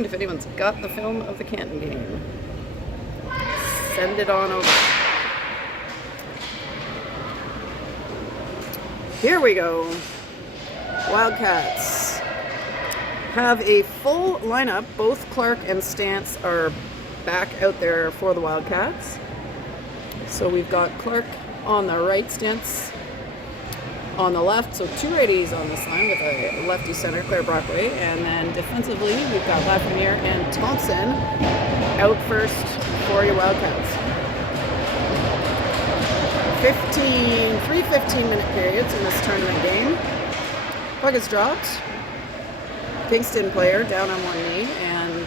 And if anyone's got the film of the Canton game, send it on over. Here we go. Wildcats have a full lineup. Both Clark and Stance are back out there for the Wildcats. So we've got Clark on the right, Stance on the left, so two righties on this line with a lefty center, Claire Brockway, and then defensively we've got Lafreniere and Thompson out first for your Wildcats. 3 15-minute periods in this tournament game. Puck is dropped. Kingston player down on one knee, and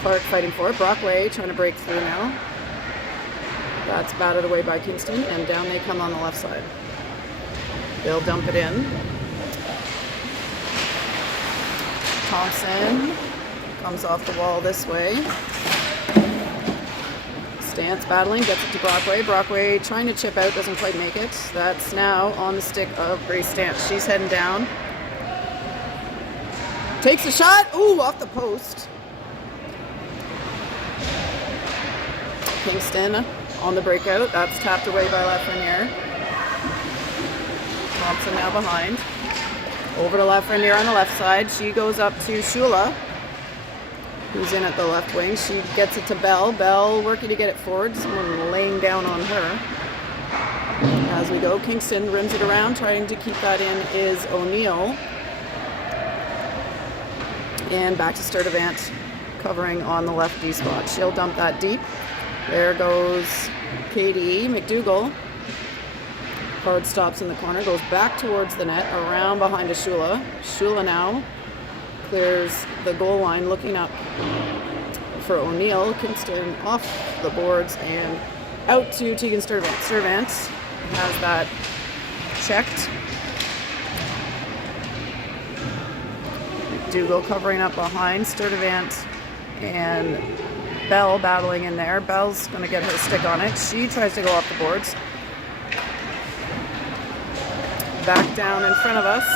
Clark fighting for it. Brockway trying to break through now. That's batted away by Kingston, and down they come on the left side. They'll dump it in. Thompson comes off the wall this way. Stance battling, gets it to Brockway. Brockway trying to chip out, doesn't quite make it. That's now on the stick of Grace Stance. She's heading down. Takes a shot. Ooh, off the post. Kingston on the breakout. That's tapped away by Lafreniere. Thompson now behind. Over to Lafreniere on the left side. She goes up to Shula, who's in at the left wing. She gets it to Bell. Bell working to get it forward. Someone laying down on her. As we go, Kingston rims it around. Trying to keep that in is O'Neill. And back to Sturdivant covering on the left D spot. She'll dump that deep. There goes Katie McDougall. Hard stops in the corner, goes back towards the net, around behind to Shula. Shula now clears the goal line, looking up for O'Neill. Kingston off the boards and out to Tegan Sturdivant. Sturdivant has that checked. McDougall covering up behind. Sturdivant and Bell battling in there. Bell's going to get her stick on it. She tries to go off the boards. Back down in front of us.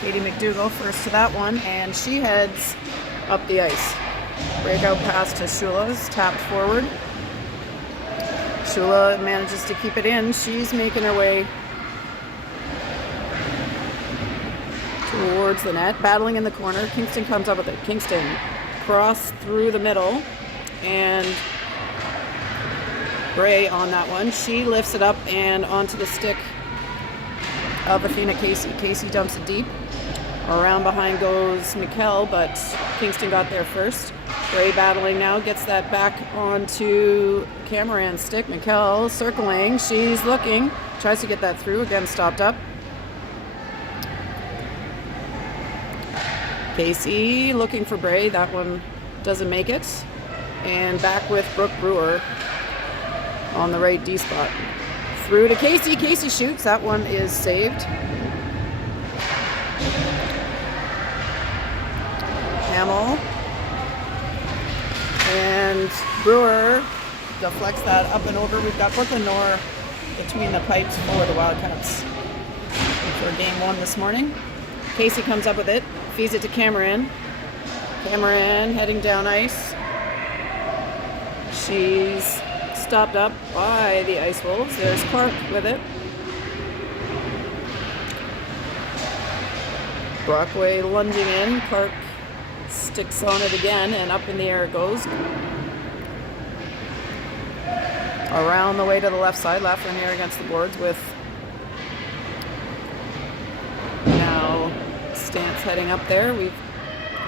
Katie McDougall first to that one, and she heads up the ice. Breakout pass to Shula's, tapped forward. Shula manages to keep it in. She's making her way towards the net, battling in the corner. Kingston comes up with it. Kingston cross through the middle, and Gray on that one. She lifts it up and onto the stick of Athena Casey. Casey dumps it deep. Around behind goes Mikkel, but Kingston got there first. Gray battling now, gets that back onto Cameron's stick. Mikkel circling, she's looking, tries to get that through, again stopped up. Casey looking for Bray, that one doesn't make it. And back with Brooke Brewer on the right D spot. Through to Casey. Casey shoots. That one is saved. Hamill. And Brewer deflects that up and over. We've got Brooklyn Noor between the pipes for the Wildcats for game one this morning. Casey comes up with it. Feeds it to Cameron. Cameron heading down ice. She's stopped up by the Ice Wolves. There's Clark with it. Brockway lunging in. Clark sticks on it again, and up in the air it goes. Around the way to the left side. Lafreniere against the boards with now Stance heading up there. We've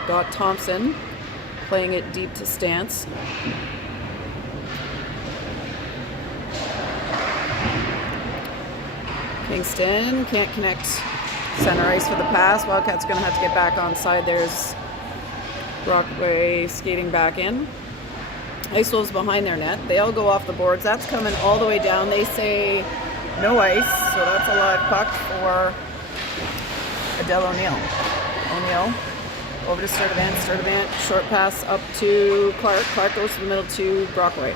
got Thompson playing it deep to Stance. Kingston can't connect center ice for the pass. Wildcats going to have to get back on side. There's Brockway skating back in. Ice Wolves behind their net. They all go off the boards. That's coming all the way down. They say no ice, so that's a live puck for Adele O'Neill. O'Neill over to Sturdivant. Sturdivant, short pass up to Clark. Clark goes to the middle to Brockway.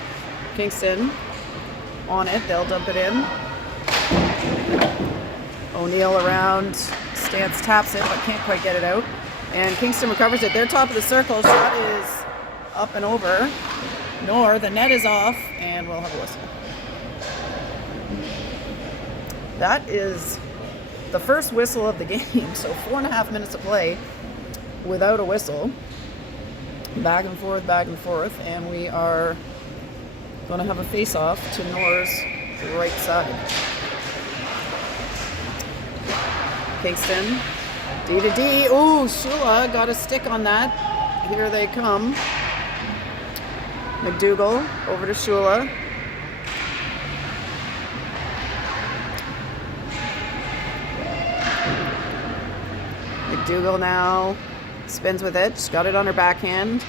Kingston on it. They'll dump it in. O'Neill around. Stance taps it, but can't quite get it out. And Kingston recovers it. They're top of the circle. Shot is up and over. Nor, the net is off, and we'll have a whistle. That is the first whistle of the game. So 4.5 minutes of play without a whistle. Back and forth, and we are going to have a face-off to Nor's right side. Kingston, D to D. Ooh, Shula got a stick on that. Here they come. McDougall over to Shula. McDougall now spins with it. She's got it on her backhand.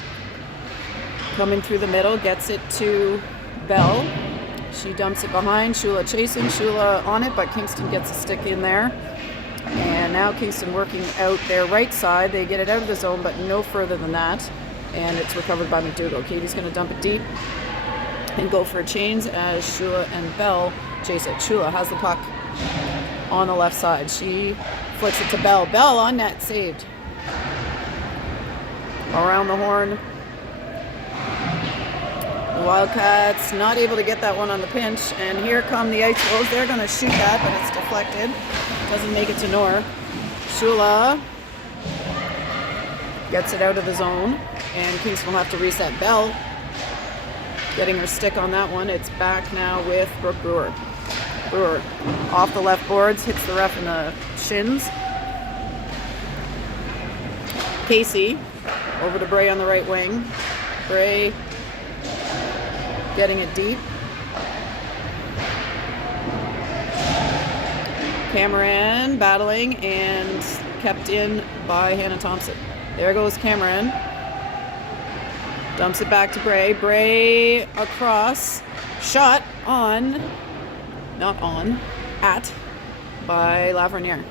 Coming through the middle, gets it to Bell. She dumps it behind. Shula chasing. Shula on it, but Kingston gets a stick in there. And now Kingston working out their right side. They get it out of the zone, but no further than that. And it's recovered by McDougall. Katie's going to dump it deep and go for a change as Shula and Bell chase it. Shula has the puck on the left side. She flicks it to Bell. Bell on net, saved. Around the horn. The Wildcats not able to get that one on the pinch. And here come the Ice Wolves. They're going to shoot that, but it's deflected. Doesn't make it to Nor. Shula gets it out of the zone. And Kingston will have to reset. Bell getting her stick on that one. It's back now with Brooke Brewer. Brewer off the left boards, hits the ref in the shins. Casey over to Bray on the right wing. Bray getting it deep. Cameron battling and kept in by Hannah Thompson. There goes Cameron. Dumps it back to Bray. Bray across. Shot on. Not on. At. By Lafreniere.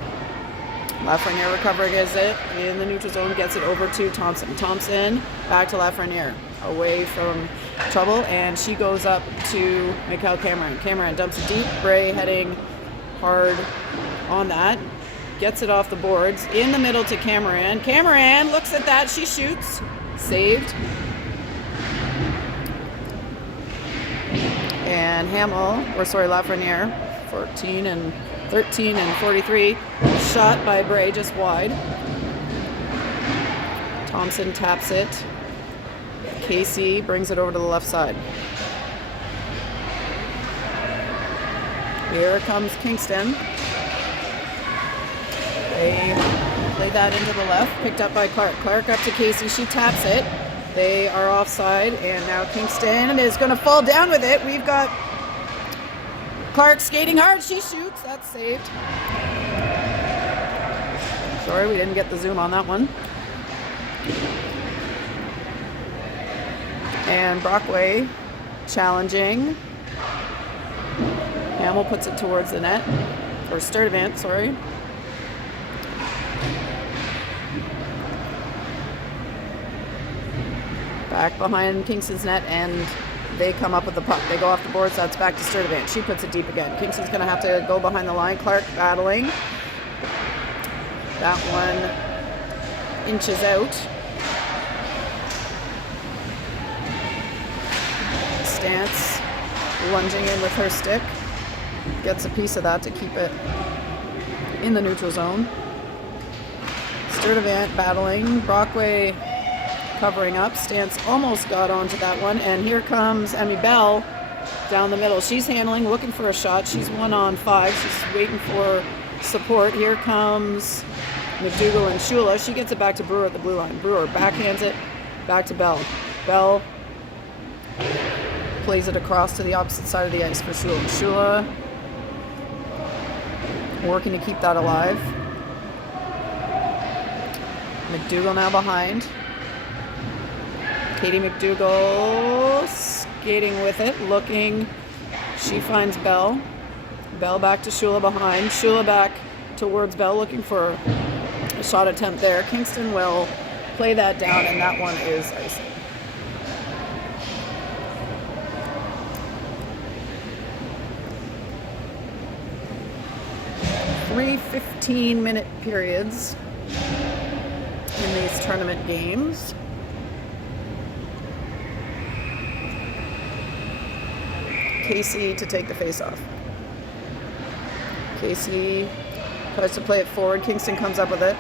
Lafreniere recovering it in the neutral zone. Gets it over to Thompson. Thompson back to Lafreniere. Away from trouble. And she goes up to Mikhail Cameron. Cameron dumps it deep. Bray heading hard on that. Gets it off the boards. In the middle to Cameron. Cameron looks at that. She shoots. Saved. And Lafreniere, 13 and 43, shot by Bray just wide. Thompson taps it. Casey brings it over to the left side. Here comes Kingston. They play that into the left, picked up by Clark. Clark up to Casey, she taps it. They are offside, and now Kingston is going to fall down with it. We've got Clark skating hard. She shoots. That's saved. Sorry, we didn't get the zoom on that one. And Brockway challenging. Hamill puts it towards the net. Or Sturdivant, sorry. Back behind Kingston's net, and they come up with the puck. They go off the boards. That's back to Sturdivant. She puts it deep again. Kingston's going to have to go behind the line. Clark battling. That one inches out. Stance lunging in with her stick. Gets a piece of that to keep it in the neutral zone. Sturdivant battling. Brockway covering up. Stance almost got onto that one. And here comes Emmy Bell down the middle. She's handling, looking for a shot. She's 1-on-5. She's waiting for support. Here comes McDougall and Shula. She gets it back to Brewer at the blue line. Brewer backhands it back to Bell. Bell plays it across to the opposite side of the ice for Shula. Shula working to keep that alive. McDougall now behind. Katie McDougall skating with it, looking. She finds Bell. Bell back to Shula behind. Shula back towards Bell, looking for a shot attempt there. Kingston will play that down, and that one is icing. Three 15-minute periods. in these tournament games. Casey to take the face off. Casey tries to play it forward. Kingston comes up with it.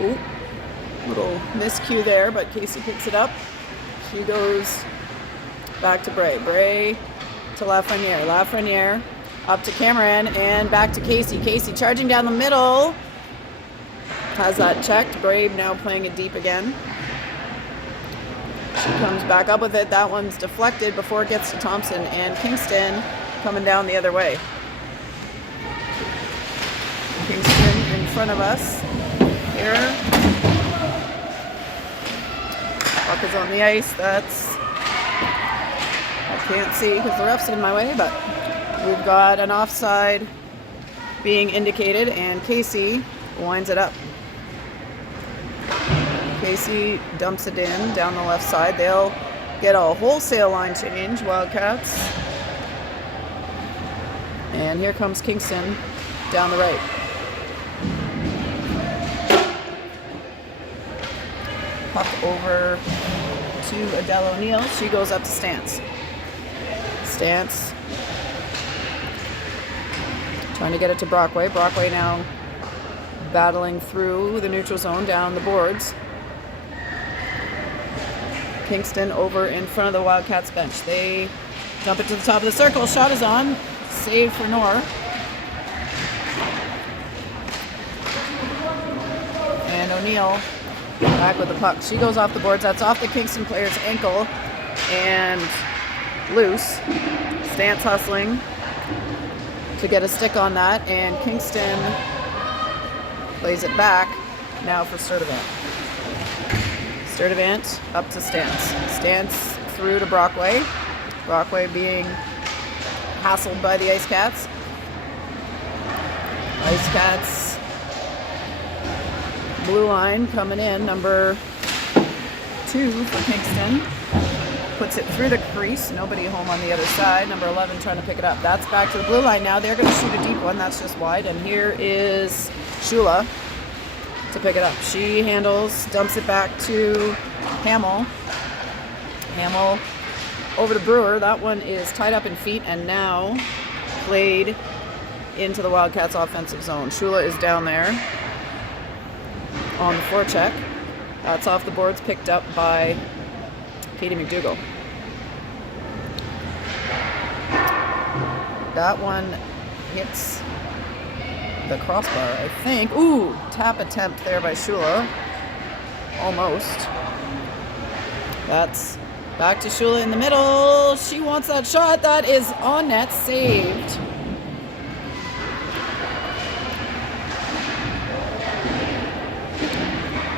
Ooh, little miscue there, but Casey picks it up. She goes back to Bray. Bray to Lafreniere. Lafreniere up to Cameron and back to Casey. Casey charging down the middle. Has that checked. Bray now playing it deep again. She comes back up with it. That one's deflected before it gets to Thompson, and Kingston coming down the other way. Kingston in front of us here. Puck is on the ice. I can't see because the ref's in my way, but we've got an offside being indicated, and Casey winds it up. Casey dumps it in down the left side. They'll get a wholesale line change, Wildcats. And here comes Kingston down the right. Puck over to Adele O'Neill. She goes up to Stance. Stance trying to get it to Brockway. Brockway now battling through the neutral zone down the boards. Kingston over in front of the Wildcats bench. They dump it to the top of the circle. Shot is on. Save for Knorr. And O'Neill back with the puck. She goes off the boards. That's off the Kingston player's ankle and loose. Stance hustling to get a stick on that, and Kingston plays it back now for Sturdivant. Sturdivant up to Stance. Stance through to Brockway. Brockway being hassled by the Ice Cats. Ice Cats blue line coming in, number 2 for Kingston. Puts it through the crease. Nobody home on the other side. Number 11 trying to pick it up. That's back to the blue line now. They're going to shoot a deep one. That's just wide. And here is Shula to pick it up. She handles, dumps it back to Hamill. Hamill over to Brewer. That one is tied up in feet and now played into the Wildcats offensive zone. Shula is down there on the forecheck. That's off the boards, picked up by Katie McDougall. That one hits the crossbar, I think. Ooh, tap attempt there by Shula. Almost. That's back to Shula in the middle. She wants that shot. That is on net, saved.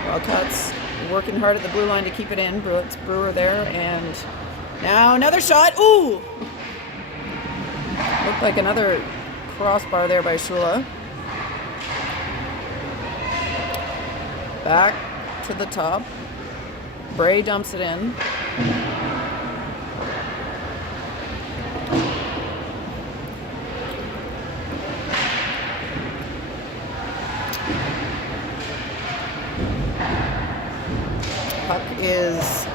Wildcats working hard at the blue line to keep it in. It's Brewer there, and now another shot. Ooh! Looked like another crossbar there by Shula. Back to the top. Bray dumps it in. Puck is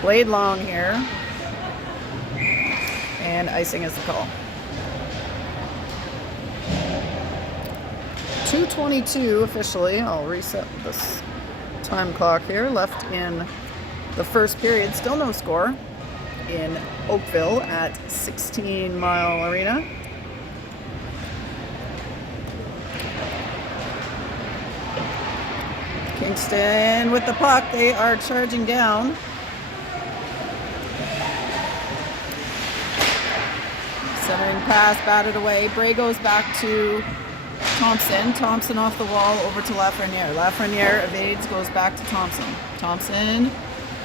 played long here, and icing is the call. 2:22 officially. I'll reset this time clock here. Left in the first period. Still no score in Oakville at 16 Mile Arena. Kingston with the puck. They are charging down. Centering pass, batted away. Bray goes back to Thompson. Thompson off the wall over to Lafreniere. Lafreniere evades, goes back to Thompson. Thompson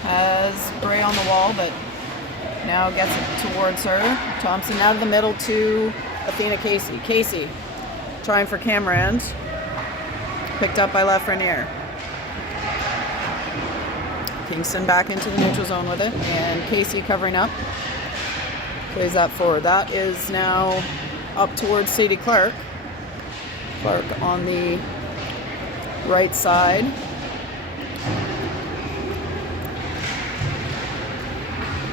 has Bray on the wall, but now gets it towards her. Thompson out of the middle to Athena Casey. Casey trying for Cameron. Picked up by Lafreniere. Kingston back into the neutral zone with it, and Casey covering up. Plays that forward. That is now up towards Sadie Clark. Clark on the right side.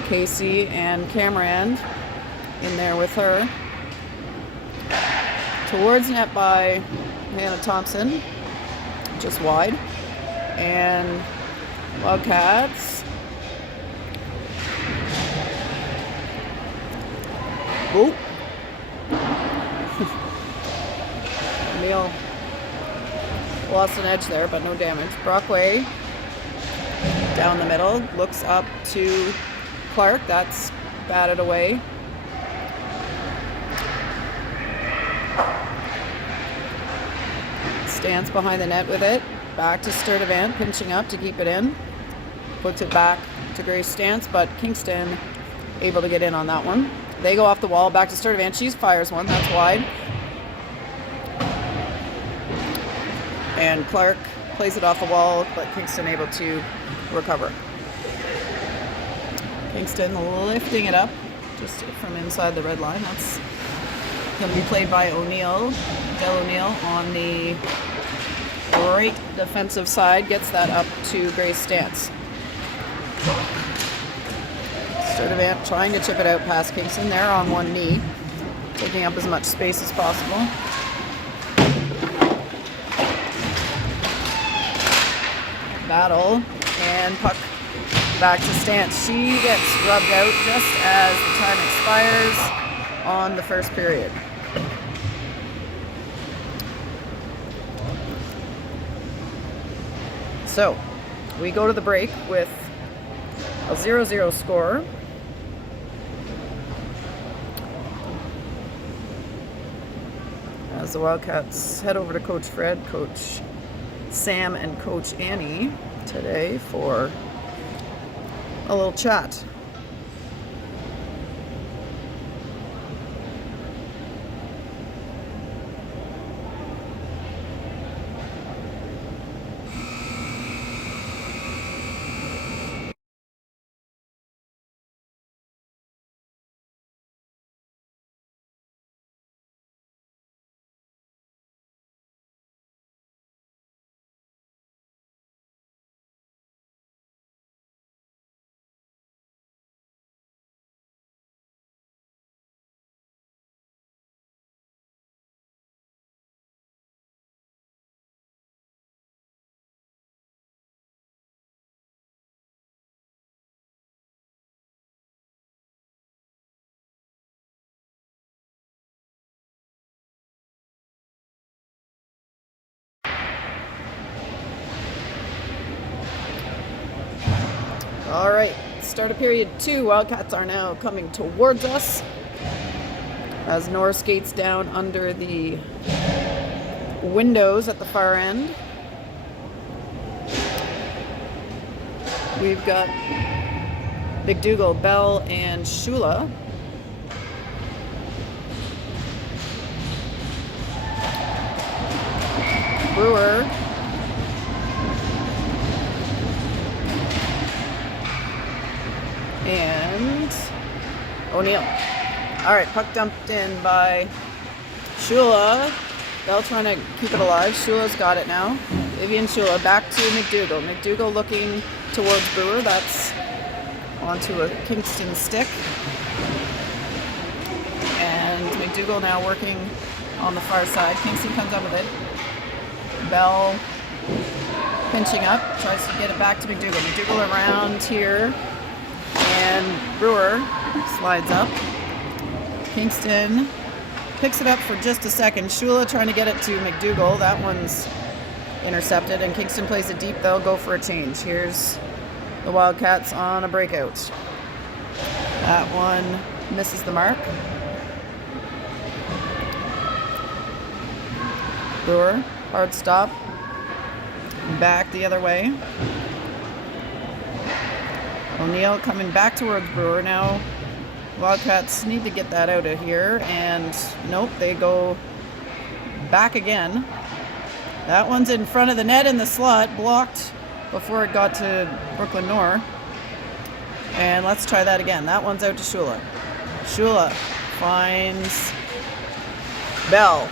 Casey and Cameron in there with her. Towards net by Hannah Thompson, just wide. And Wildcats. Whoop. Neil lost an edge there, but no damage. Brockway down the middle, looks up to Clark. That's batted away. Stands behind the net with it. Back to Sturdivant, pinching up to keep it in. Puts it back to Grace Stance, but Kingston able to get in on that one. They go off the wall, back to Sturdivant. She fires one, that's wide. And Clark plays it off the wall, but Kingston able to recover. Kingston lifting it up just from inside the red line. That's going to be played by O'Neill. Del O'Neill on the right defensive side gets that up to Grace Stance. Sturdivant trying to chip it out past Kingston. They're on one knee, taking up as much space as possible. Battle and puck back to Stance. She gets rubbed out just as the time expires on the first period. So, we go to the break with a 0-0 score. As the Wildcats head over to Coach Fred, Coach Sam, and Coach Annie today for a little chat. All right, start of period 2. Wildcats are now coming towards us as Nora skates down under the windows at the far end. We've got McDougall, Bell, and Shula. Brewer. And O'Neill. All right, puck dumped in by Shula. Bell trying to keep it alive. Shula's got it now. Vivian Shula back to McDougall. McDougall looking towards Brewer. That's onto a Kingston stick. And McDougall now working on the far side. Kingston comes up with it. Bell pinching up, tries to get it back to McDougall. McDougall around here. And Brewer slides up. Kingston picks it up for just a second. Shula trying to get it to McDougall. That one's intercepted, and Kingston plays it deep. They'll go for a change. Here's the Wildcats on a breakout. That one misses the mark. Brewer, hard stop. Back the other way. O'Neill coming back towards Brewer now. Wildcats need to get that out of here, and nope, they go back again. That one's in front of the net in the slot, blocked before it got to Brooklyn Nor. And let's try that again. That one's out to Shula. Shula finds Bell.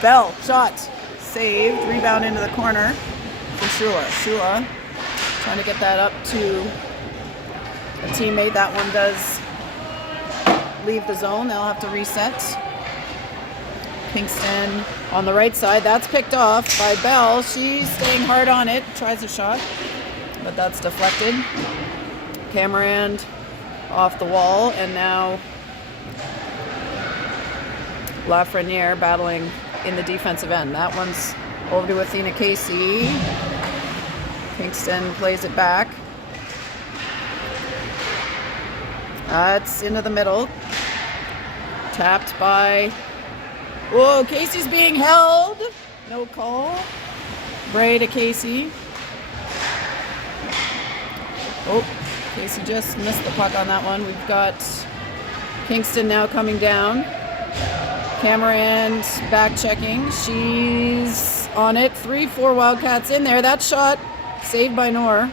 Bell, shot. saved. Rebound into the corner for Shula. Shula trying to get that up to a teammate. That one does leave the zone. They'll have to reset. Kingston on the right side. That's picked off by Bell. She's staying hard on it. Tries a shot, but that's deflected. Cameron off the wall, and now Lafreniere battling in the defensive end. That one's over to Athena Casey. Kingston plays it back. It's into the middle. Tapped by... Whoa, Casey's being held. No call. Bray to Casey. Oh, Casey just missed the puck on that one. We've got Kingston now coming down. Cameron back checking. She's on it. 3-4 Wildcats in there. That shot saved by Nor.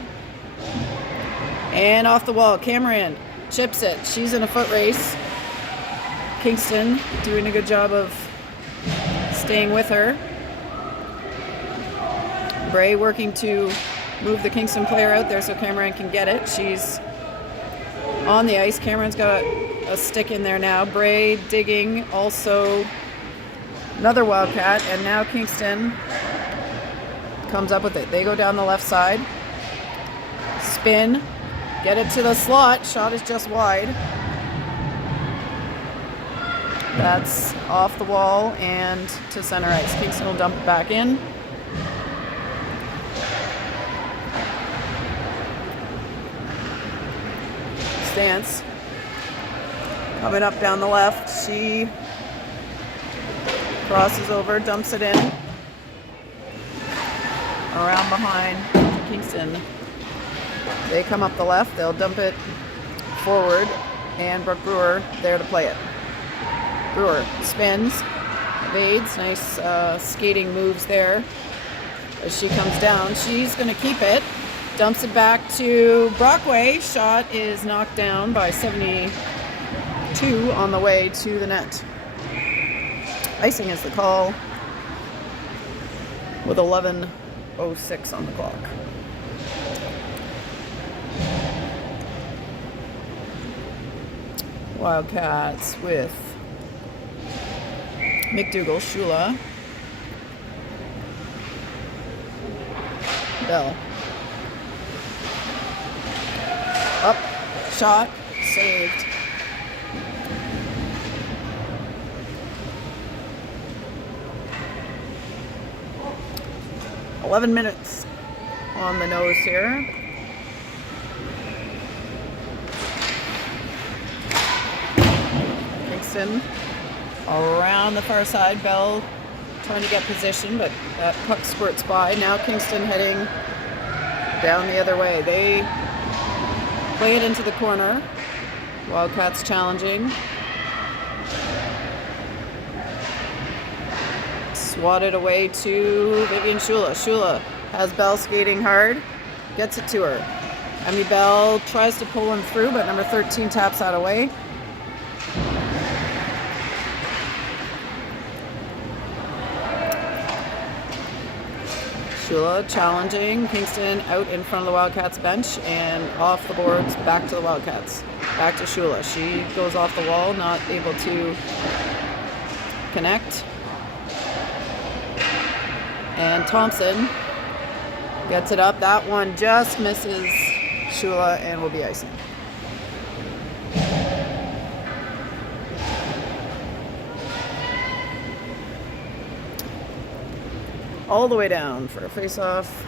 And off the wall. Cameron chips it. She's in a foot race. Kingston doing a good job of staying with her. Bray working to move the Kingston player out there so Cameron can get it. She's on the ice. Cameron's got a stick in there now. Bray digging, also another Wildcat, and now Kingston comes up with it. They go down the left side. Spin. Get it to the slot. Shot is just wide. That's off the wall and to center ice. Kingston will dump it back in. Stance coming up down the left. She crosses over, dumps it in. Around behind to Kingston. They come up the left. They'll dump it forward, and Brooke Brewer there to play it. Brewer spins, evades, nice skating moves there. As she comes down, she's going to keep it. Dumps it back to Brockway. Shot is knocked down by 72 on the way to the net. Icing is the call with 11:06 on the clock. Wildcats with McDougall, Shula, Bell. Up, shot, saved. "11 minutes on the nose here. Kingston around the far side. Bell trying to get position, but that puck squirts by. Now Kingston heading down the other way. They play it into the corner. Wildcats challenging. Swatted away to Vivian Shula. Shula has Bell skating hard. Gets it to her. Emmy Bell tries to pull him through, but number 13 taps that away. Shula challenging. Kingston out in front of the Wildcats bench and off the boards back to the Wildcats. Back to Shula. She goes off the wall, not able to connect. And Thompson gets it up. That one just misses Shula and will be icing. All the way down for a face-off.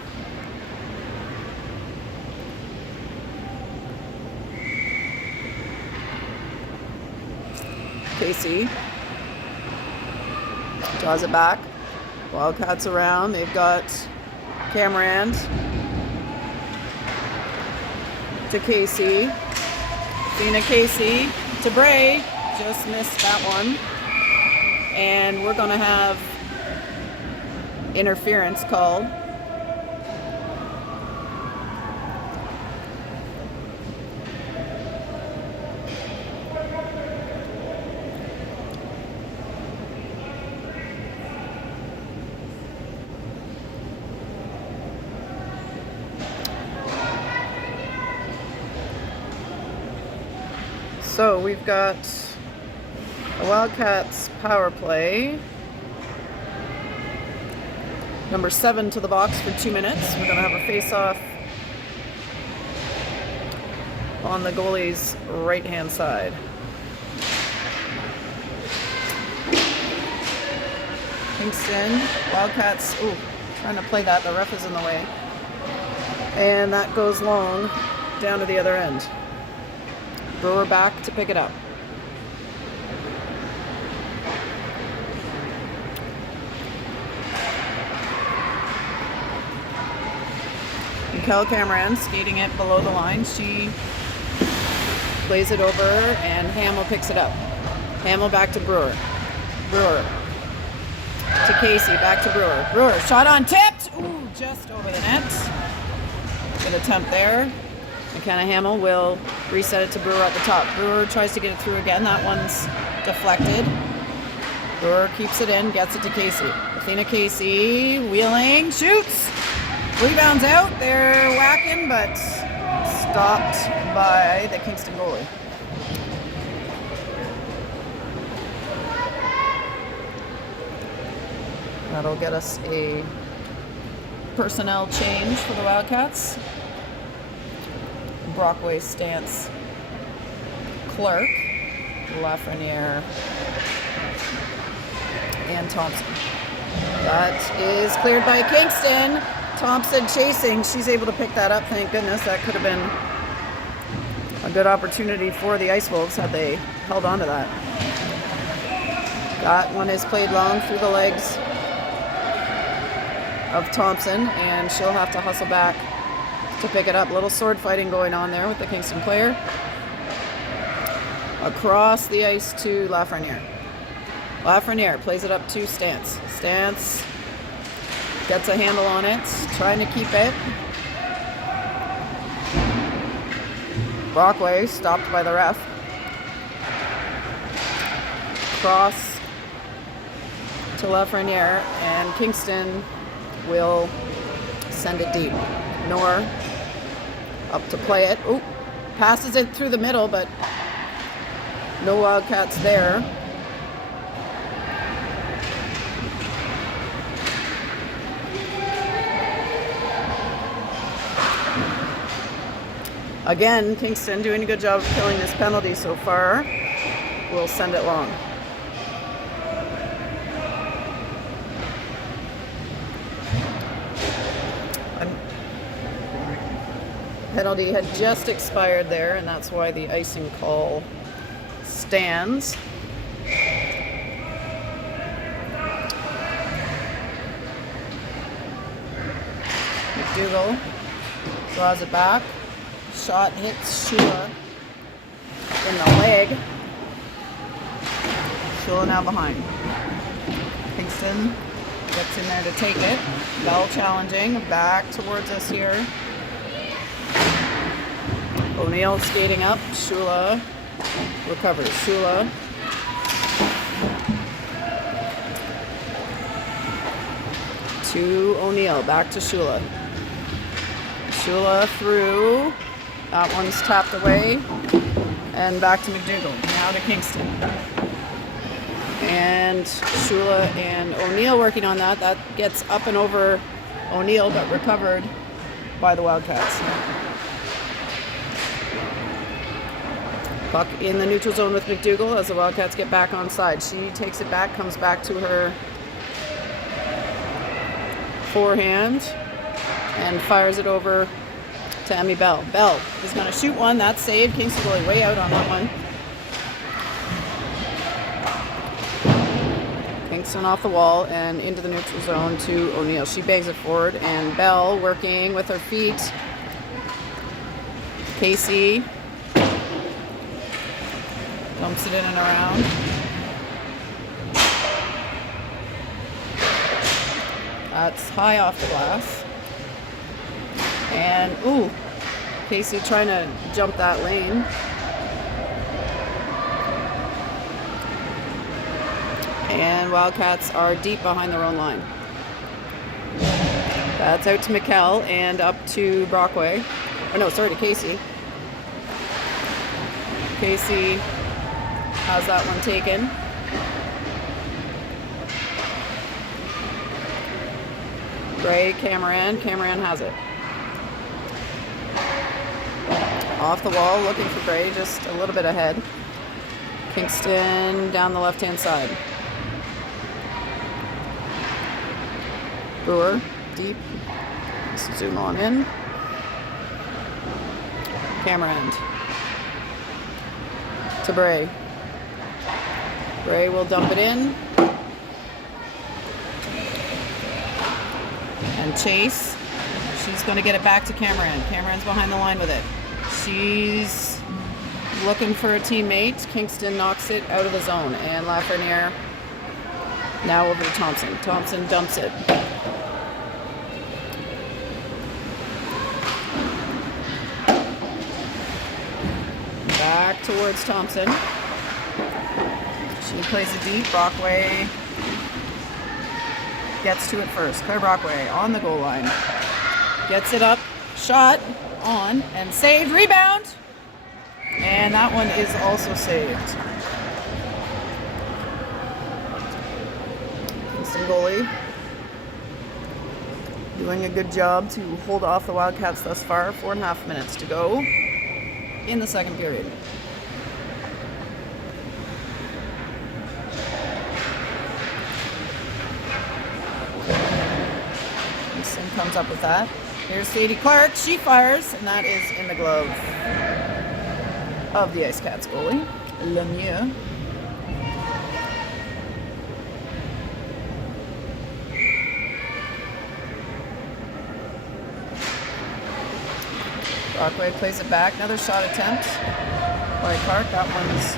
Casey draws it back. Wildcats around. They've got Cameron to Casey. Athena Casey to Bray. Just missed that one. And we're going to have interference called. So we've got a Wildcats power play. Number 7 to the box for 2 minutes. We're going to have a face-off on the goalie's right-hand side. Kingston, Wildcats, ooh, trying to play that. The ref is in the way. And that goes long down to the other end. Brewer back to pick it up. Mikel Cameron skating it below the line. She plays it over and Hamill picks it up. Hamill back to Brewer. Brewer to Casey, back to Brewer. Brewer, shot on tipped. Ooh, just over the net. Good attempt there. McKenna Hamill will reset it to Brewer at the top. Brewer tries to get it through again. That one's deflected. Brewer keeps it in, gets it to Casey. Athena Casey, wheeling, shoots. Rebounds out. They're whacking, but stopped by the Kingston goalie. That'll get us a personnel change for the Wildcats. Brockway, Stance, Clark, Lafreniere, and Thompson. That is cleared by Kingston. Thompson chasing. She's able to pick that up. Thank goodness. That could have been a good opportunity for the Ice Wolves had they held on to that. That one is played long through the legs of Thompson, and she'll have to hustle back to pick it up. A little sword fighting going on there with the Kingston player. Across the ice to Lafreniere. Lafreniere plays it up to Stance. Stance gets a handle on it, trying to keep it. Brockway stopped by the ref. Cross to Lafreniere, and Kingston will send it deep. Knorr up to play it. Ooh, passes it through the middle, but no Wildcats there. Again, Kingston doing a good job of killing this penalty so far. We'll send it long. Penalty had just expired there, and that's why the icing call stands. McDougall draws it back. Shot hits Shula in the leg. Shula now behind. Kingston gets in there to take it. Bell challenging. Back towards us here. O'Neill skating up. Shula recovers. Shula to O'Neill. Back to Shula. Shula through. That one's tapped away. And back to McDougall. Now to Kingston. And Shula and O'Neill working on that. That gets up and over O'Neill, but recovered by the Wildcats. Puck in the neutral zone with McDougall as the Wildcats get back on side. She takes it back, comes back to her forehand, and fires it over to Emmy Bell. Bell is going to shoot one. That's saved. Kingston goalie way out on that one. Kingston off the wall and into the neutral zone to O'Neill. She bangs it forward, and Bell working with her feet. Casey dumps it in and around. That's high off the glass. And, ooh, Casey trying to jump that lane. And Wildcats are deep behind their own line. That's out to Mikel and up to Brockway. Oh no, sorry, to Casey. Casey has that one taken. Gray, Cameron has it. Off the wall, looking for Gray, just a little bit ahead. Kingston down the left-hand side. Brewer, deep. Let's zoom on in. Cameron to Bray. Bray will dump it in. And Chase, she's going to get it back to Cameron. Cameron's behind the line with it. She's looking for a teammate. Kingston knocks it out of the zone. And Lafreniere now over to Thompson. Thompson dumps it. Back towards Thompson. She plays it deep. Brockway gets to it first. Claire Brockway on the goal line. Gets it up. Shot on and saved. Rebound. And that one is also saved. Kingston goalie doing a good job to hold off the Wildcats thus far. 4.5 minutes to go in the second period. Kingston comes up with that. Here's Sadie Clark. She fires, and that is in the glove of the Ice Cats goalie, Lemieux. Brockway plays it back. Another shot attempt by Clark. That one's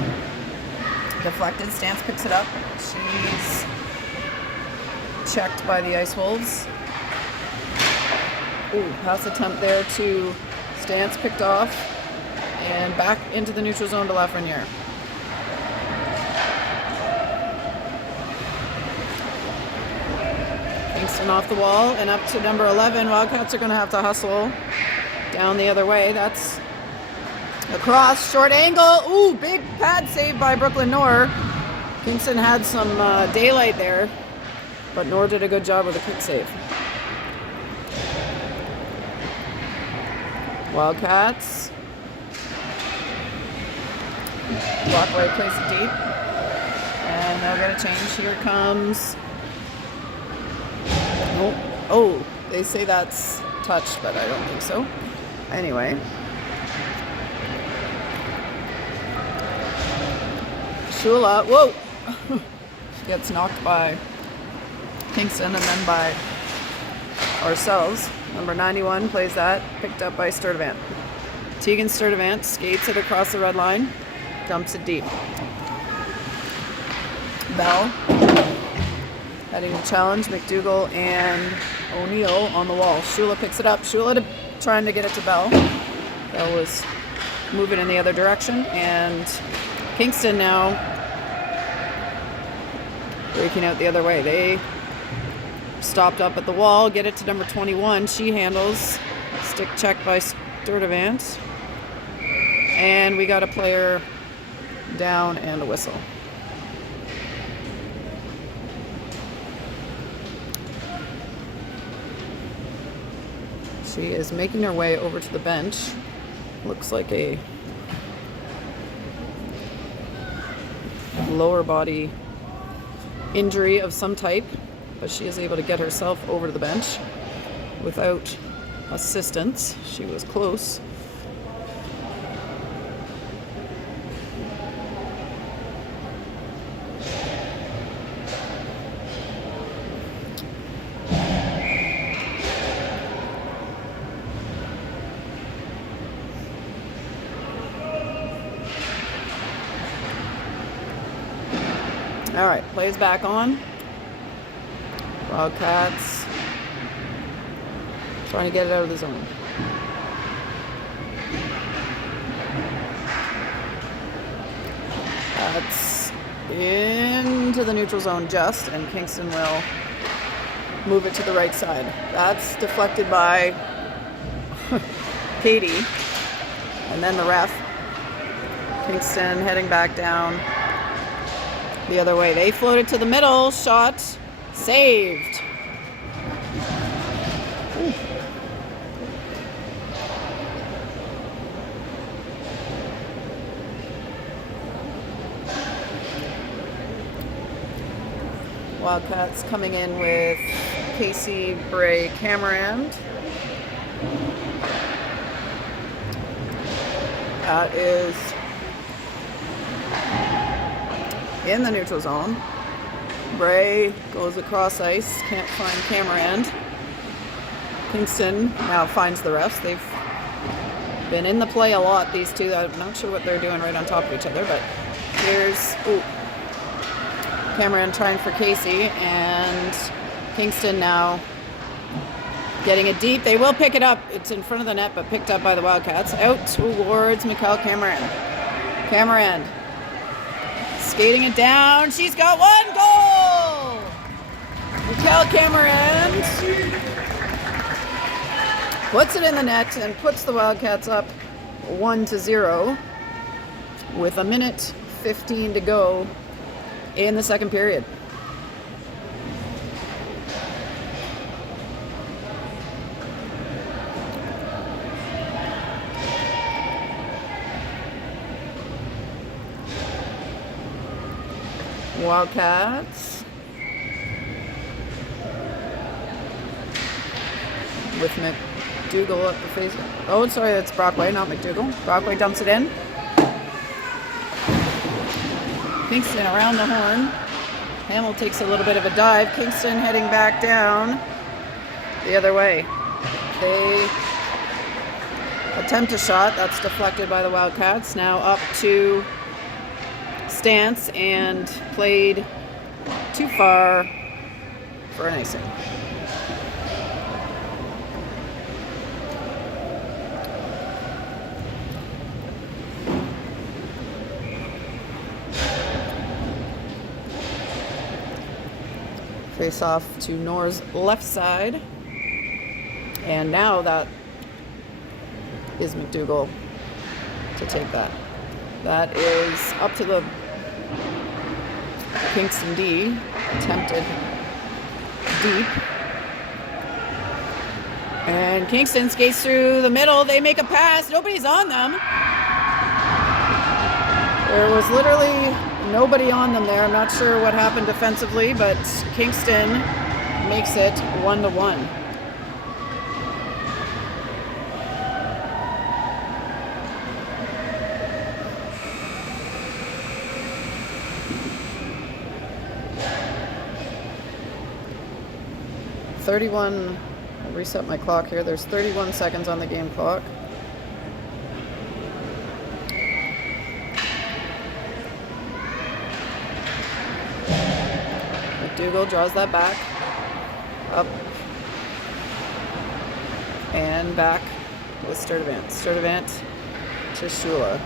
deflected. Stance picks it up. She's checked by the Ice Wolves. Ooh, pass attempt there to Stance, picked off. And back into the neutral zone to Lafreniere. Kingston off the wall and up to number 11. Wildcats are going to have to hustle down the other way. That's across, short angle. Ooh, big pad save by Brooklyn Noor. Kingston had some daylight there, but Noor did a good job with a quick save. Wildcats. Brockway plays it deep. And they'll get a change. Here comes... Oh, they say that's touched, but I don't think so. Anyway. Shula, whoa! Gets knocked by Kingston and then by ourselves. Number 91 plays that, picked up by Sturdivant. Tegan Sturdivant skates it across the red line, dumps it deep. Bell heading to challenge McDougall and O'Neill on the wall. Shula picks it up. Shula trying to get it to Bell. Bell was moving in the other direction, and Kingston now breaking out the other way. They stopped up at the wall, get it to number 21. She handles, stick check by Sturdivant. And we got a player down and a whistle. She is making her way over to the bench. Looks like a lower body injury of some type, but she is able to get herself over to the bench without assistance. She was close. All right, plays back on. Wildcats trying to get it out of the zone. That's into the neutral zone just, and Kingston will move it to the right side. That's deflected by Katie, and then the ref Kingston heading back down the other way. They floated to the middle. Shot. Saved. Ooh. Wildcats coming in with Casey, Bray, Camerand. That is in the neutral zone. Bray goes across ice, can't find Camerand. Kingston now finds the refs. They've been in the play a lot, these two. I'm not sure what they're doing right on top of each other, but here's Camerand trying for Casey, and Kingston now getting it deep. They will pick it up. It's in front of the net, but picked up by the Wildcats. Out towards Mikhail Camerand. Camerand skating it down. She's got one goal! Mikhail Camerand puts it in the net and puts the Wildcats up 1-0 with 1:15 to go in the second period. Wildcats with McDougall at the face. Oh, sorry, that's Brockway, not McDougall. Brockway dumps it in. Kingston around the horn. Hamill takes a little bit of a dive. Kingston heading back down the other way. They attempt a shot. That's deflected by the Wildcats. Now up to Stance and played too far for an icing. Face off to Nor's left side. And now that is McDougall to take that. That is up to the Kingston D. Attempted deep. And Kingston skates through the middle. They make a pass. Nobody's on them. There was literally nobody on them there. I'm not sure what happened defensively, but Kingston makes it 1-1. I'll reset my clock here. There's 31 seconds on the game clock. McDougall draws that back. Up. And back with Sturdivant. Sturdivant to Shula.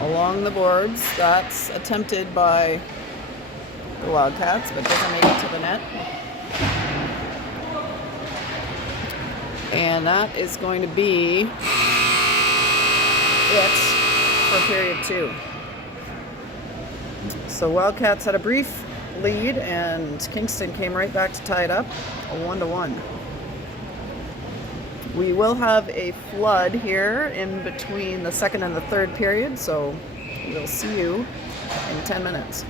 Along the boards, that's attempted by the Wildcats, but doesn't make it to the net. And that is going to be it for period 2. So Wildcats had a brief lead, and Kingston came right back to tie it up, a 1-1. We will have a flood here in between the second and the third period, so we'll see you in 10 minutes.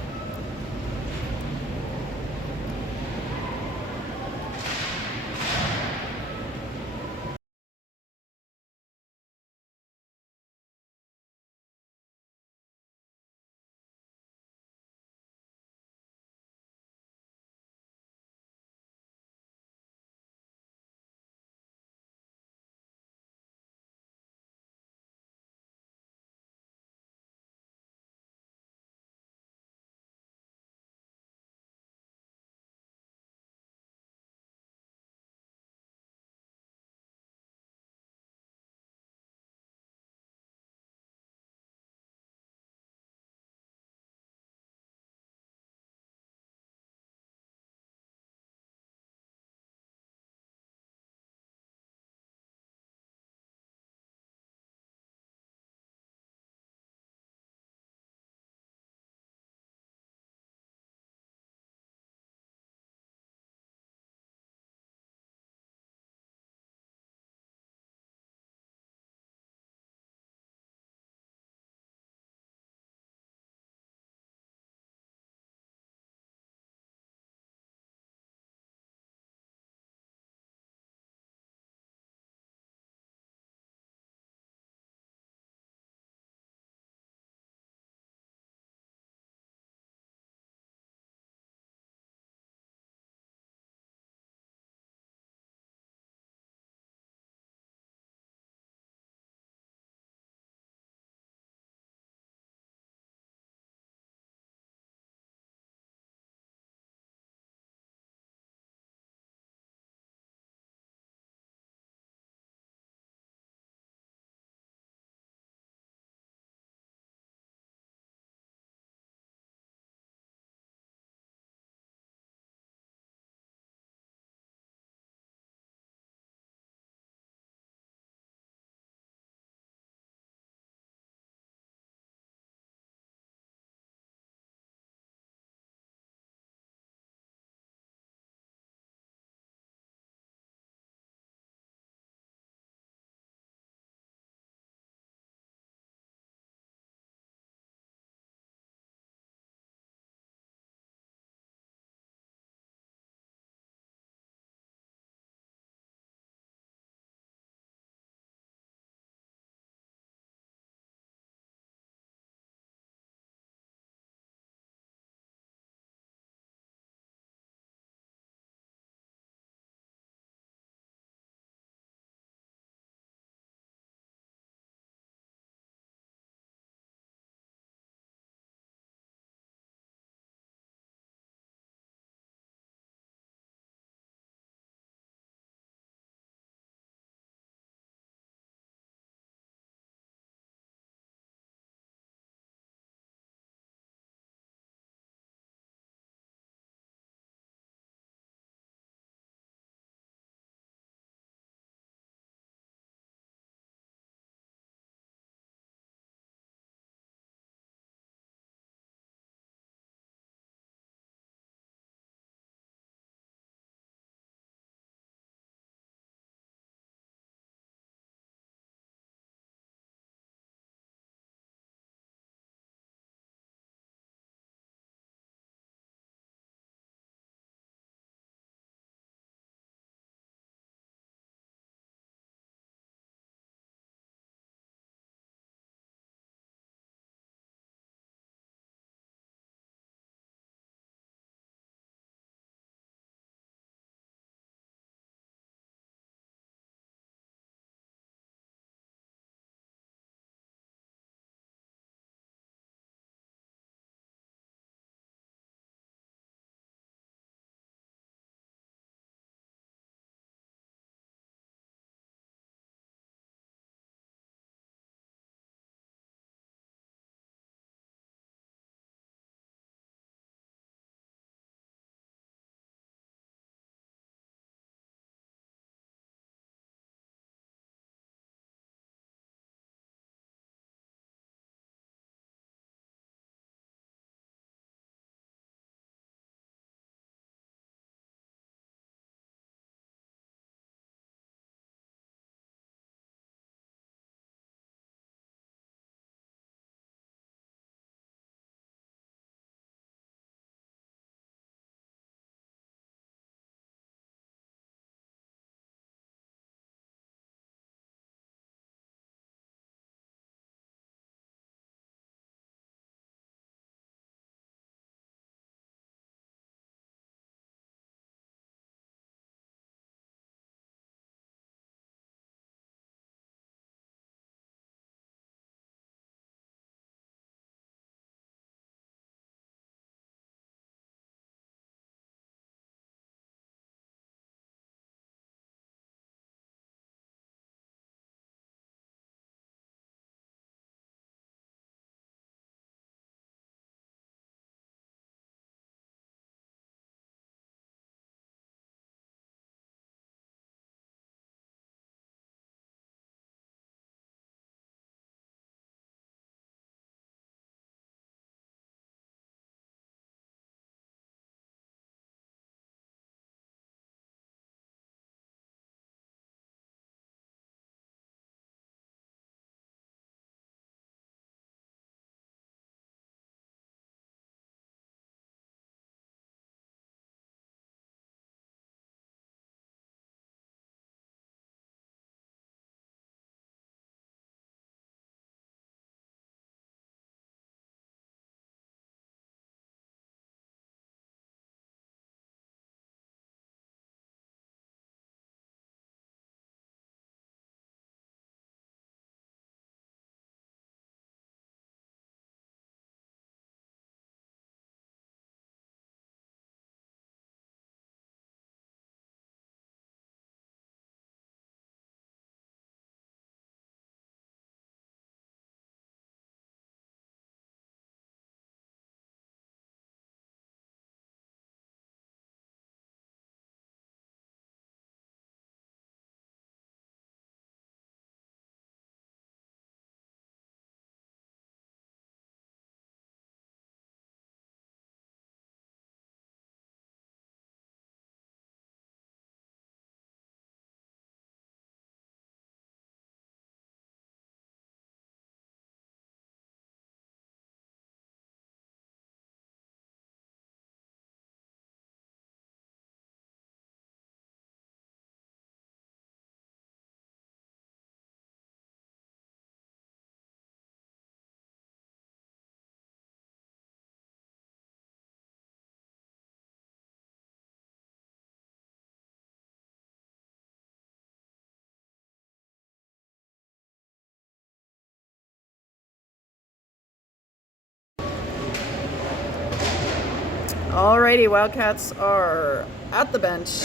Alrighty, Wildcats are at the bench,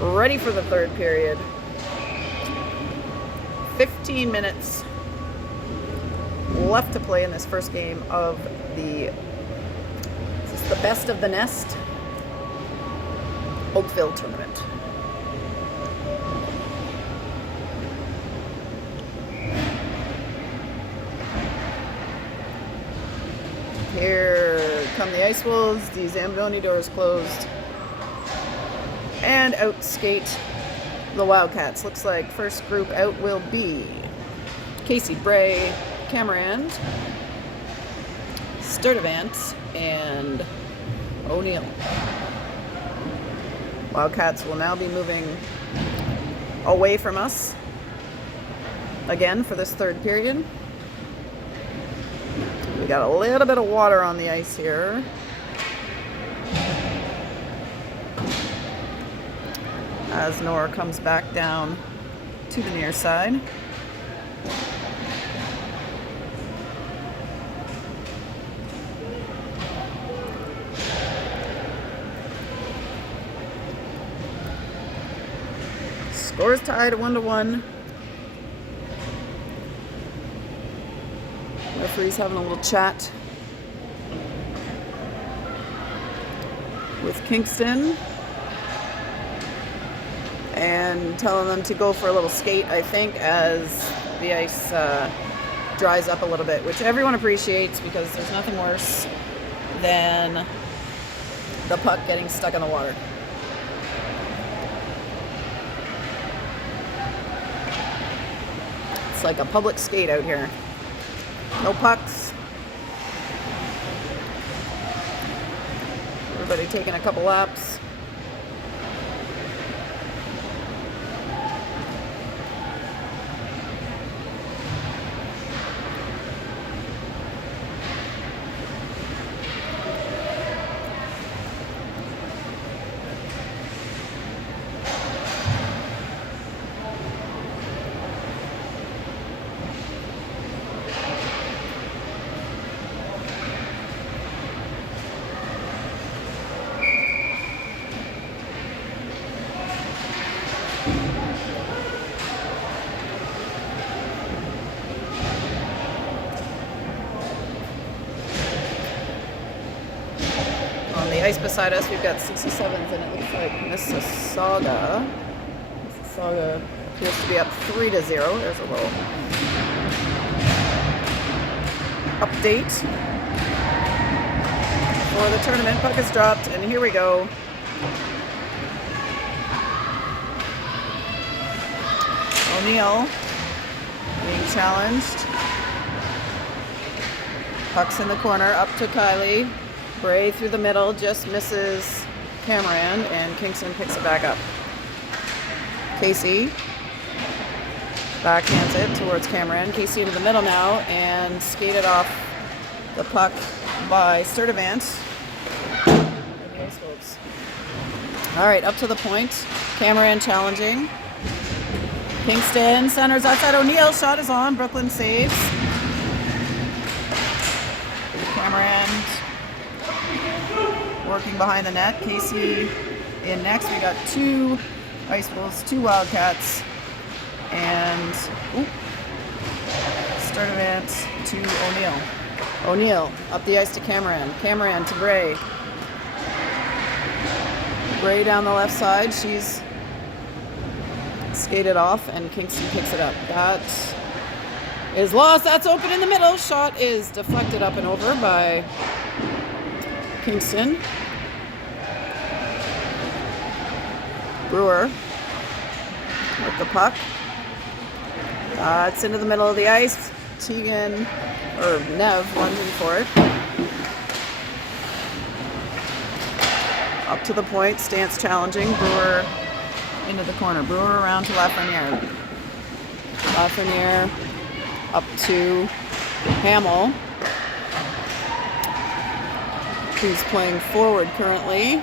ready for the third period. 15 minutes left to play in this first game of the best of the nest Oakville tournament. Here come the Ice Wolves, the Zamboni doors closed, and out skate the Wildcats. Looks like first group out will be Casey, Bray, Cameron, Sturdivant, and O'Neill. Wildcats will now be moving away from us again for this third period. We got a little bit of water on the ice here. As Nora comes back down to the near side. Scores tied 1-1. Referee's having a little chat with Kingston and telling them to go for a little skate, I think, as the ice dries up a little bit, which everyone appreciates because there's nothing worse than the puck getting stuck in the water. It's like a public skate out here. No pucks. Everybody taking a couple laps. The ice beside us, we've got 67s, and it looks like Mississauga appears to be up 3-0. There's a little update for the tournament. Puck is dropped, and here we go. O'Neill being challenged. Puck's in the corner, up to Kylie. Bray through the middle, just misses Cameron, and Kingston picks it back up. Casey backhands it towards Cameron. Casey into the middle now, and skated off the puck by Sturdivant. All right, up to the point. Cameron challenging. Kingston centers outside. O'Neill, shot is on. Brooklyn saves. Cameron working behind the net. Casey in next. We got two Ice Wolves, two Wildcats, and Sturdivant to O'Neill. O'Neill up the ice to Cameron. Cameron to Bray. Bray down the left side. She's skated off, and Kingston picks it up. That is lost. That's open in the middle. Shot is deflected up and over by Kingston. Brewer with the puck. It's into the middle of the ice. Nev lunging for it. Up to the point, stance challenging. Brewer into the corner. Brewer around to Lafreniere. Lafreniere up to Hamill, who's playing forward currently.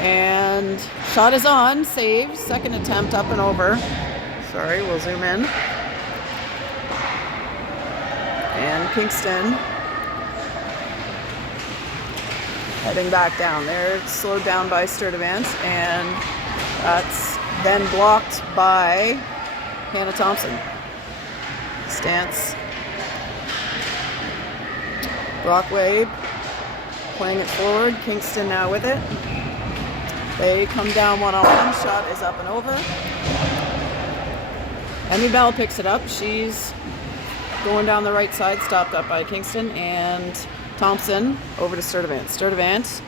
And shot is on, save, second attempt up and over. Sorry, we'll zoom in. And Kingston heading back down. They're slowed down by Sturdivant, and that's then blocked by Hannah Thompson. Stance. Brockway playing it forward. Kingston now with it. They come down one-on-one. Shot is up and over. Emmy Bell picks it up. She's going down the right side, stopped up by Kingston, and Thompson over to Sturdivant. Sturdivant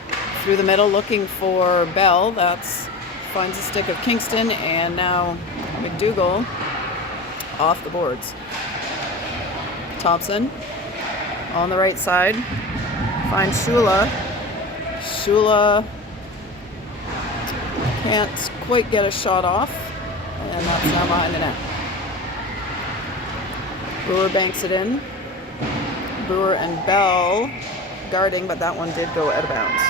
through the middle looking for Bell. That's finds the stick of Kingston, and now McDougall off the boards. Thompson on the right side finds Shula. Shula can't quite get a shot off, and that's now behind the net. Brewer banks it in. Brewer and Bell guarding, but that one did go out of bounds.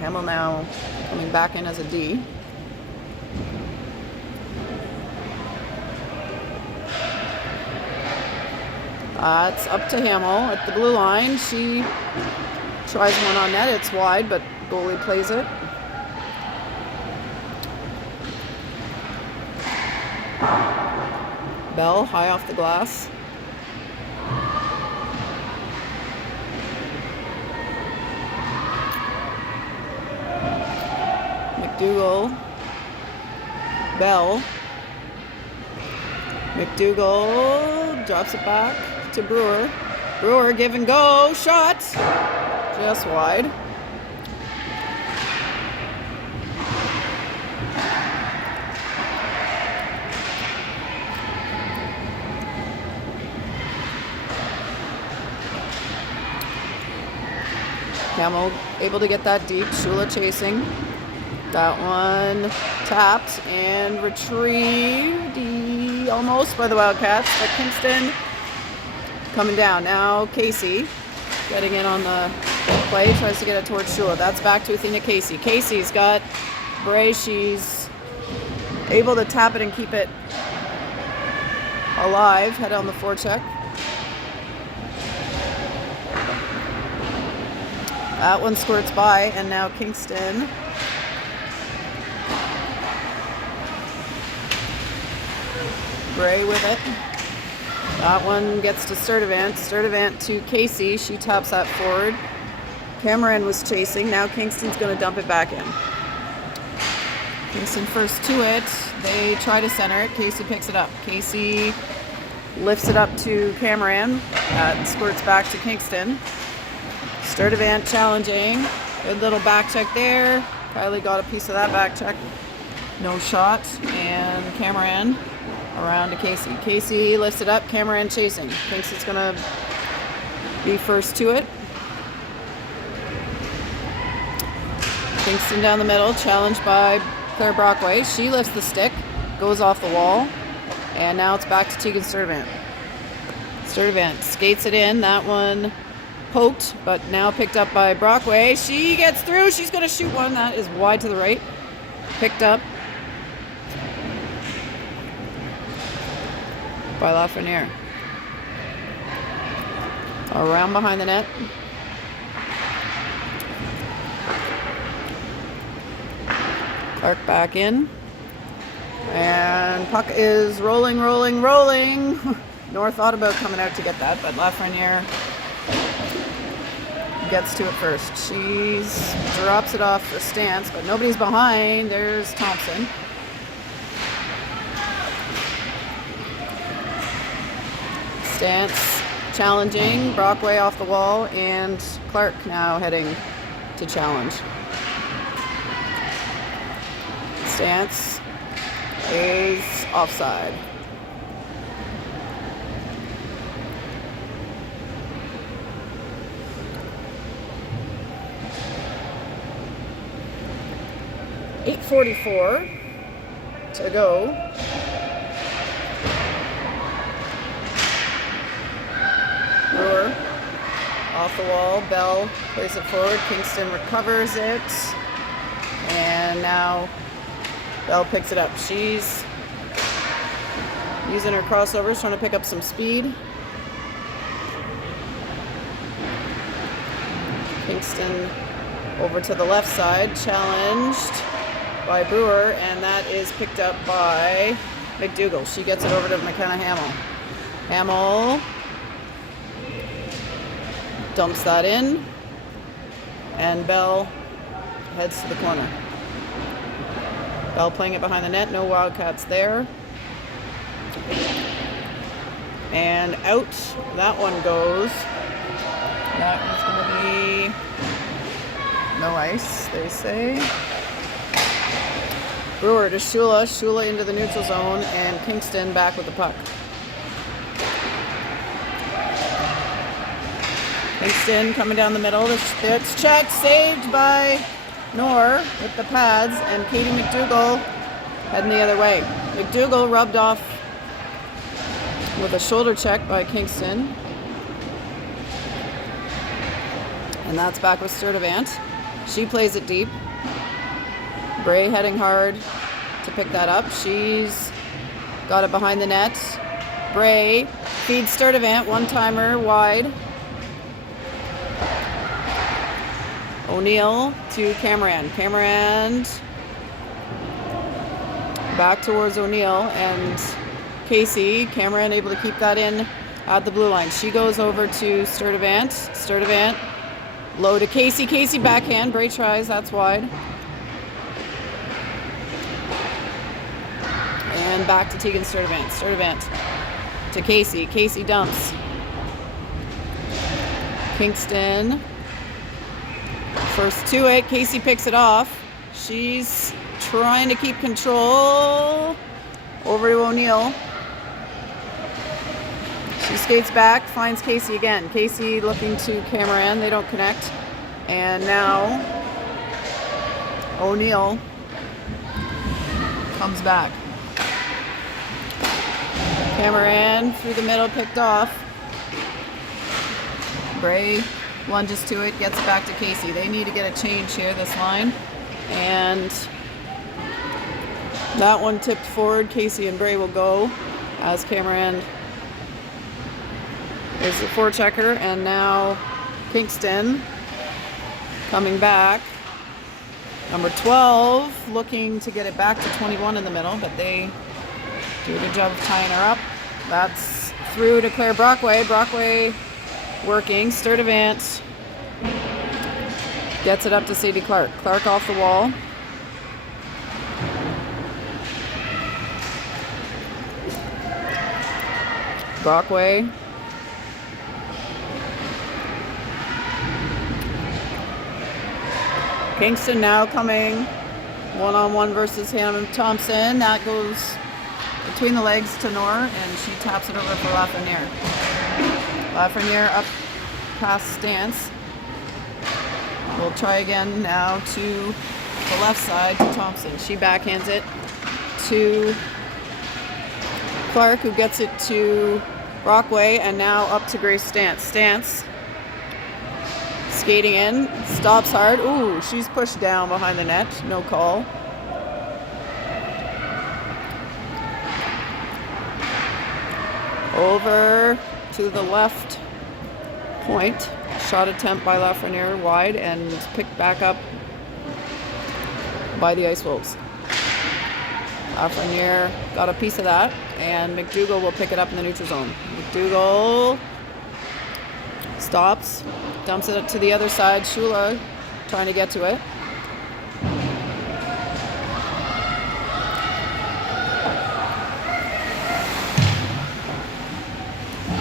Hamill now coming back in as a D. It's up to Hamill at the blue line. She tries one on net. It's wide, but goalie plays it. Bell high off the glass. McDougall. Bell. McDougall drops it back to Brewer. Brewer give and go. Shot. Just wide. Hamill able to get that deep. Shula chasing. That one tapped and retrieved almost by the Wildcats. But Kingston coming down. Now Casey getting in on the play. Tries to get it towards Shula. That's back to Athena Casey. Casey's got Bray. She's able to tap it and keep it alive. Head on the forecheck. That one squirts by, and now Kingston Bray with it. That one gets to Sturdivant. Sturdivant to Casey. She taps that forward. Cameron was chasing. Now Kingston's going to dump it back in. Kingston first to it. They try to center it. Casey picks it up. Casey lifts it up to Cameron. That squirts back to Kingston. Sturdivant challenging. Good little back check there. Kylie got a piece of that back check. No shot. And Cameron around to Casey. Casey lifts it up. Cameron chasing. Thinks it's going to be first to it. Kingston down the middle. Challenged by Claire Brockway. She lifts the stick. Goes off the wall. And now it's back to Tegan Sturdivant. Sturdivant skates it in. That one poked, but now picked up by Brockway. She gets through. She's going to shoot one. That is wide to the right. Picked up by Lafreniere. Around behind the net. Clark back in. And puck is rolling. North thought about coming out to get that, but Lafreniere gets to it first. She drops it off the stance, but nobody's behind. There's Thompson. Stance challenging. Brockway off the wall, and Clark now heading to challenge. Stance is offside. .8:44 to go. Brewer Off the wall, Bell plays it forward. Kingston recovers it. And now Bell picks it up. She's using her crossovers, trying to pick up some speed. Kingston over to the left side, challenged by Brewer, and that is picked up by McDougall. She gets it over to McKenna Hamill. Hamill dumps that in, and Bell heads to the corner. Bell playing it behind the net, no Wildcats there. And out that one goes. That one's going to be no ice, they say. Brewer to Shula. Shula into the neutral zone, and Kingston back with the puck. Kingston coming down the middle. It's checked, saved by Knorr with the pads, and Katie McDougall heading the other way. McDougall rubbed off with a shoulder check by Kingston. And that's back with Sturdivant. She plays it deep. Bray heading hard to pick that up. She's got it behind the net. Bray feeds Sturdivant, one-timer wide. O'Neill to Cameron. Cameron back towards O'Neill and Casey. Cameron able to keep that in at the blue line. She goes over to Sturdivant. Sturdivant low to Casey. Casey backhand. Bray tries. That's wide. And back to Tegan Sturdivant. Sturdivant to Casey. Casey dumps. Kingston first to it. Casey picks it off. She's trying to keep control. Over to O'Neill. She skates back, finds Casey again. Casey looking to Cameron. They don't connect. And now O'Neill comes back. Cameron through the middle, picked off. Bray lunges to it, gets it back to Casey. They need to get a change here, this line. And that one tipped forward. Casey and Bray will go as Cameron is the forechecker. And now Kingston coming back. Number 12 looking to get it back to 21 in the middle, but they do a good job of tying her up. That's through to Claire Brockway. Brockway working. Sturdivant gets it up to Sadie Clark. Clark off the wall. Brockway. Kingston now coming one-on-one versus Hannah Thompson. That goes between the legs to Knorr, and she taps it over for Lafreniere. Lafreniere up past Stance. We'll try again now to the left side to Thompson. She backhands it to Clark, who gets it to Brockway, and now up to Grace Stance. Stance skating in, stops hard. Ooh, she's pushed down behind the net. No call. Over to the left point. Shot attempt by Lafreniere wide and picked back up by the Ice Wolves. Lafreniere got a piece of that, and McDougall will pick it up in the neutral zone. McDougall stops, dumps it to the other side. Shula trying to get to it.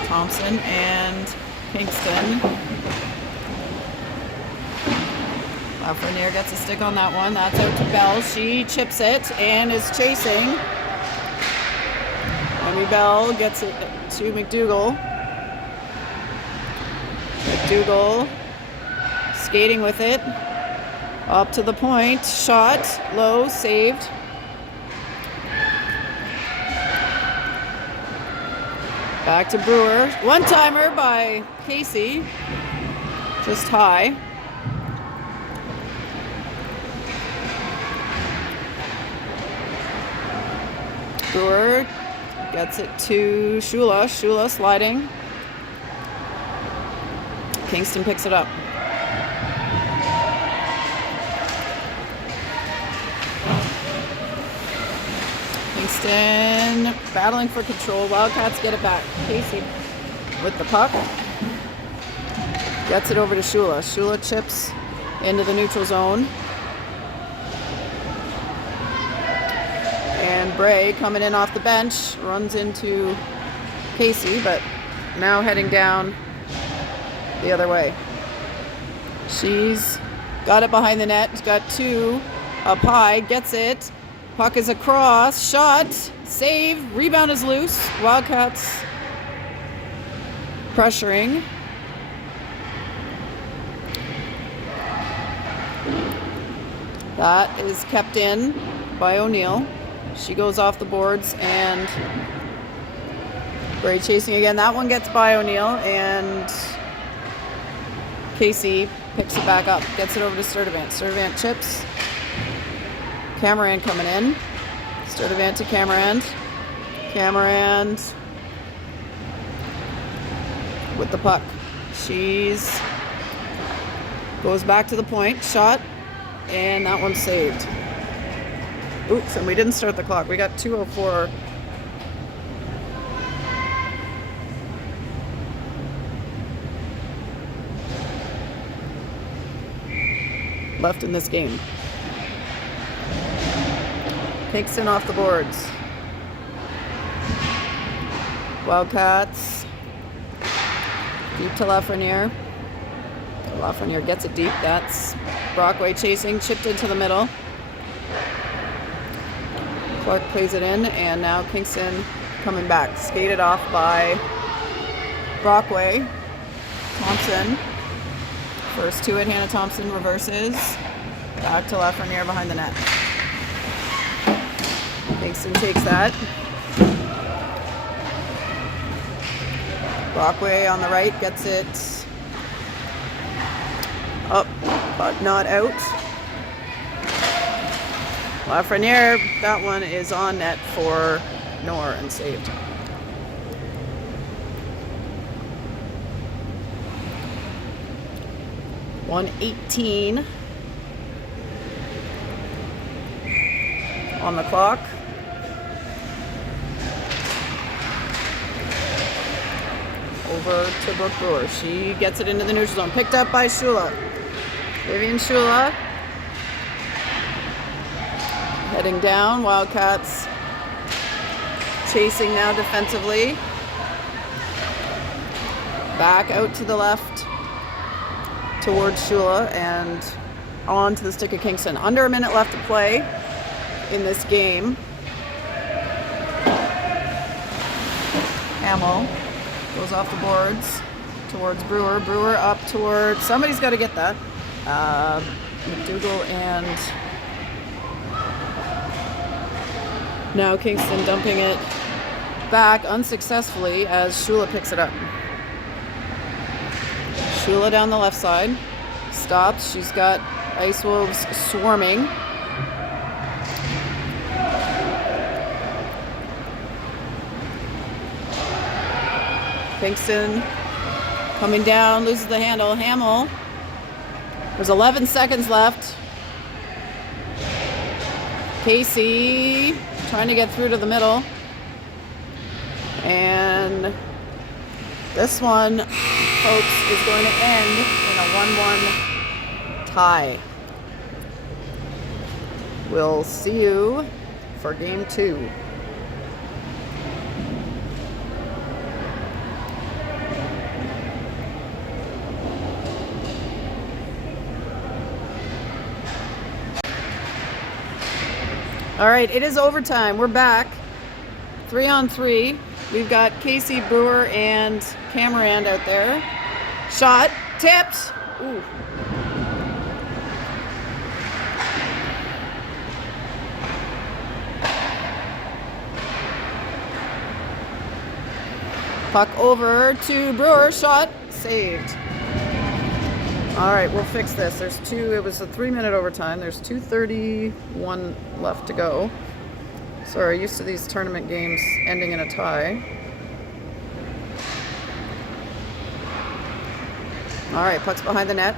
Thompson and Kingston. Lafreniere gets a stick on that one. That's out to Bell. She chips it and is chasing. Amy Bell gets it to McDougall. McDougall skating with it. Up to the point. Shot. Low. Saved. Back to Brewer. One-timer by Casey. Just high. Brewer gets it to Shula. Shula sliding. Kingston picks it up. Kingston battling for control. Wildcats get it back. Casey with the puck. Gets it over to Shula. Shula chips into the neutral zone. And Bray coming in off the bench runs into Casey, but now heading down the other way. She's got it behind the net. She's got two up high. Gets it. Puck is across. Shot. Save. Rebound is loose. Wildcats pressuring. That is kept in by O'Neill. She goes off the boards and Bray chasing again. That one gets by O'Neill and Casey picks it back up. Gets it over to Sturdivant. Sturdivant chips. Cameron coming in. Sturdivant to Cameron. Cameron with the puck. She's goes back to the point. Shot. And that one's saved. Oops, and we didn't start the clock. We got 2:04. Left in this game. Kingston off the boards. Wildcats. Deep to Lafreniere. Lafreniere gets it deep. That's Brockway chasing. Chipped into the middle. Clark plays it in, and now Kingston coming back. Skated off by Brockway. Thompson. First two at Hannah Thompson reverses. Back to Lafreniere behind the net. Kingston takes that. Brockway on the right gets it up, but not out. Lafreniere, that one is on net for Knorr and saved. .118 on the clock. Over to Brooke Brewer. She gets it into the neutral zone. Picked up by Shula. Vivian Shula. Heading down. Wildcats chasing now defensively. Back out to the left towards Shula and on to the stick of Kingston. Under a minute left to play in this game. Hamill goes off the boards towards Brewer. Brewer up towards... Somebody's got to get that. McDougall and... Now Kingston dumping it back unsuccessfully as Shula picks it up. Shula down the left side. Stops. She's got Ice Wolves swarming. Kingston coming down, loses the handle. Hamill. There's 11 seconds left. Casey trying to get through to the middle. And this one, folks, is going to end in a 1-1 tie. We'll see you for game 2. All right, it is overtime. We're back. 3-on-3. We've got Casey, Brewer, and Cameron out there. Shot. Tipped. Ooh. Puck over to Brewer. Shot. Saved. All right, we'll fix this. It was a 3-minute overtime. There's 2:31 left to go. Sorry, used to these tournament games ending in a tie. All right, puck's behind the net.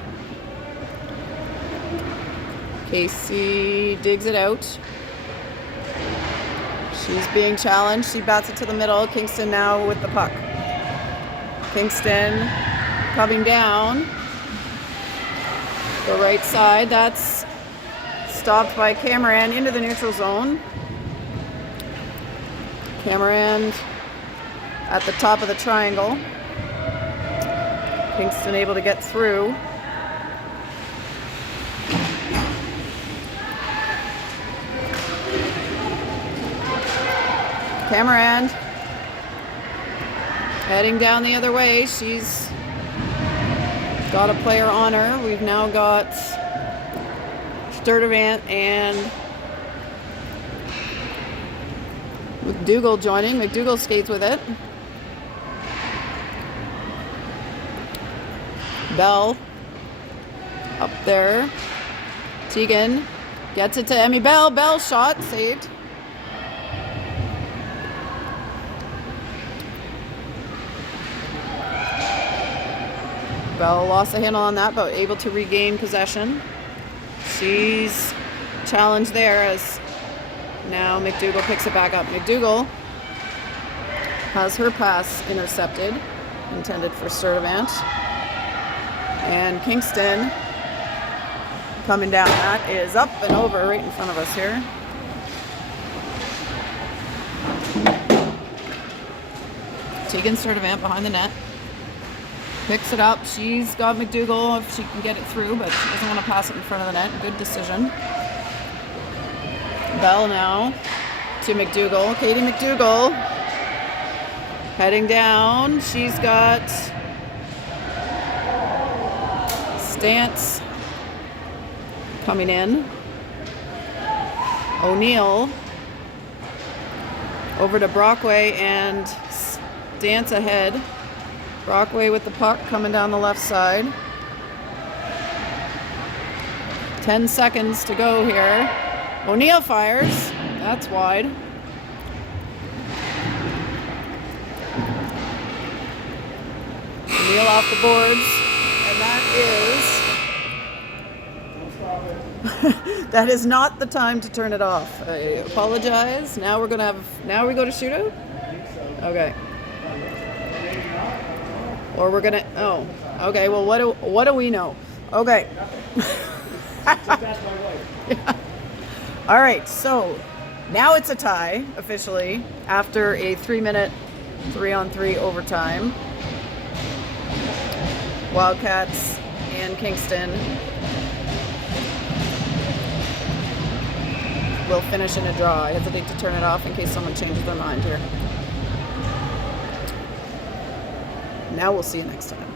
Casey digs it out. She's being challenged. She bats it to the middle. Kingston now with the puck. Kingston coming down the right side. That's stopped by Cameron into the neutral zone. Cameron at the top of the triangle. Kingston able to get through. Cameron heading down the other way. She's got a player on her. We've now got Sturdivant and McDougall joining. McDougall skates with it. Bell up there. Tegan gets it to Emmy Bell. Bell shot saved. Bell lost a handle on that, but able to regain possession. She's challenged there as now McDougall picks it back up. McDougall has her pass intercepted, intended for Sturdivant. And Kingston coming down. That is up and over right in front of us here. Tegan Sturdivant behind the net. Picks it up. She's got McDougall if she can get it through, but she doesn't want to pass it in front of the net. Good decision. Bell now to McDougall. Katie McDougall heading down. She's got Stance coming in. O'Neill over to Brockway and Stance ahead. Brockway with the puck coming down the left side. 10 seconds to go here. O'Neill fires. That's wide. O'Neill off the boards. And that is... that is not the time to turn it off. I apologize. Now we go to shootout? Okay. Or we're gonna, oh, okay, well, what do we know? Okay. Yeah. All right, so now it's a tie, officially, after a 3-minute 3-on-3 overtime. Wildcats and Kingston will finish in a draw. I hesitate to turn it off in case someone changes their mind here. Now we'll see you next time.